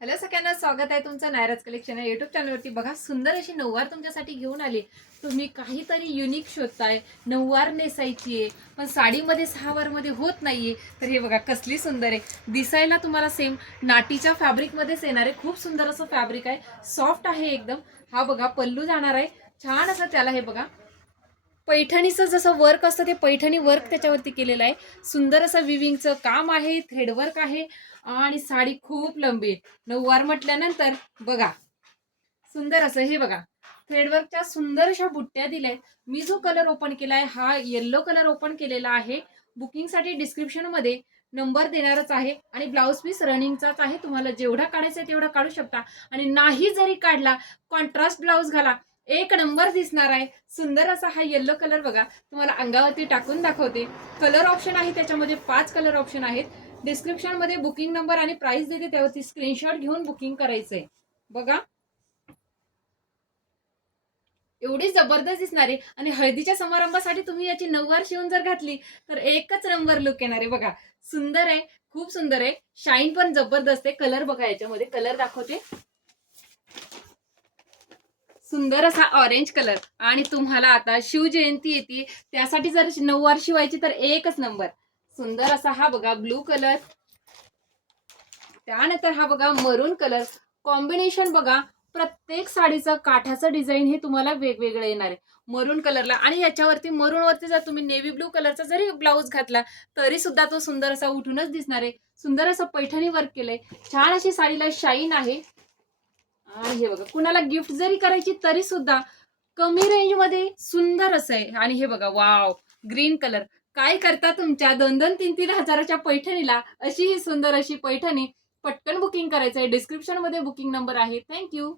Hello सगळ्यांना, स्वागत आहे तुमचं नायराज कलेक्शन या युट्यूब चॅनलवरती. बघा, सुंदर अशी नऊवार तुमच्यासाठी घेऊन आली. तुम्ही काहीतरी युनिक शोधताय, नऊवार नेसायची आहे पण साडीमध्ये सहावारमध्ये होत नाहीये, तर हे बघा कसली सुंदर आहे. दिसायला तुम्हाला सेम नाटीच्या फॅब्रिकमध्येच येणार आहे. खूप सुंदर असं फॅब्रिक आहे, सॉफ्ट आहे एकदम. हा बघा पल्लू जाणार आहे छान असं त्याला. हे बघा पैठणीचं जसं वर्क असतं ते पैठणी वर्क त्याच्यावरती केलेलं आहे. सुंदर असं विविंगचं काम आहे, थ्रेडवर्क आहे आणि साडी खूप लंबी आहे. नऊवार म्हटल्यानंतर बघा सुंदर असं हे बघा थ्रेडवर्कच्या सुंदर अशा बुट्ट्या दिल्यात. मी जो कलर ओपन केलाय हा येल्लो कलर ओपन केलेला आहे. बुकिंगसाठी डिस्क्रिप्शन मध्ये नंबर देणारच आहे आणि ब्लाऊज पीस रनिंगचाच आहे. तुम्हाला जेवढा काढायचा तेवढा काढू शकता आणि नाही जरी काढला कॉन्ट्रास्ट ब्लाऊज घाला, एक नंबर दिसणार आहे. सुंदर असा हा येल्लो कलर बघा, तुम्हाला अंगावरती टाकून दाखवते. कलर ऑप्शन आहे त्याच्यामध्ये, 5 कलर ऑप्शन आहेत. डिस्क्रिप्शन मध्ये बुकिंग नंबर आणि प्राइस देते, त्यावरती स्क्रीनशॉट घेऊन बुकिंग करायचंय. बघा एवढी जबरदस्त दिसणार आहे आणि हळदीच्या समारंभासाठी तुम्ही याची नऊवार शिवून जर घातली तर एकच नंबर लुक येणार आहे. बघा सुंदर आहे, खूप सुंदर आहे. शाईन पण जबरदस्त आहे. कलर बघा, याच्यामध्ये कलर दाखवते. सुंदर असा ऑरेंज कलर. आणि तुम्हाला आता शिवजयंती येते, त्यासाठी जर नऊवार शिवायची तर एकच नंबर. सुंदर असा हा बघा ब्लू कलर, त्यानंतर हा बघा मरून कलर. कॉम्बिनेशन बघा, प्रत्येक साडीचं काठाचं डिझाईन हे तुम्हाला वेगवेगळं येणार आहे मरून कलरला. आणि याच्यावरती मरून वरती जर तुम्ही नेव्ही ब्लू कलरचा जरी ब्लाऊज घातला तरी सुद्धा तो सुंदर असा उठूनच दिसणार आहे. सुंदर असं पैठणी वर्क केलंय, छान अशी साडीला शाईन आहे. आणि हे बघा, कुणाला गिफ्ट जरी करायची तरी सुद्धा कमी रेंज मध्ये सुंदर असं आहे. आणि हे बघा वाव ग्रीन कलर. काय करता तुमच्या 2-2, 3-3 हजाराच्या पैठणीला अशी ही सुंदर अशी पैठणी. पटकन बुकिंग करायचंय. डिस्क्रिप्शन मध्ये बुकिंग नंबर आहे. थँक्यू.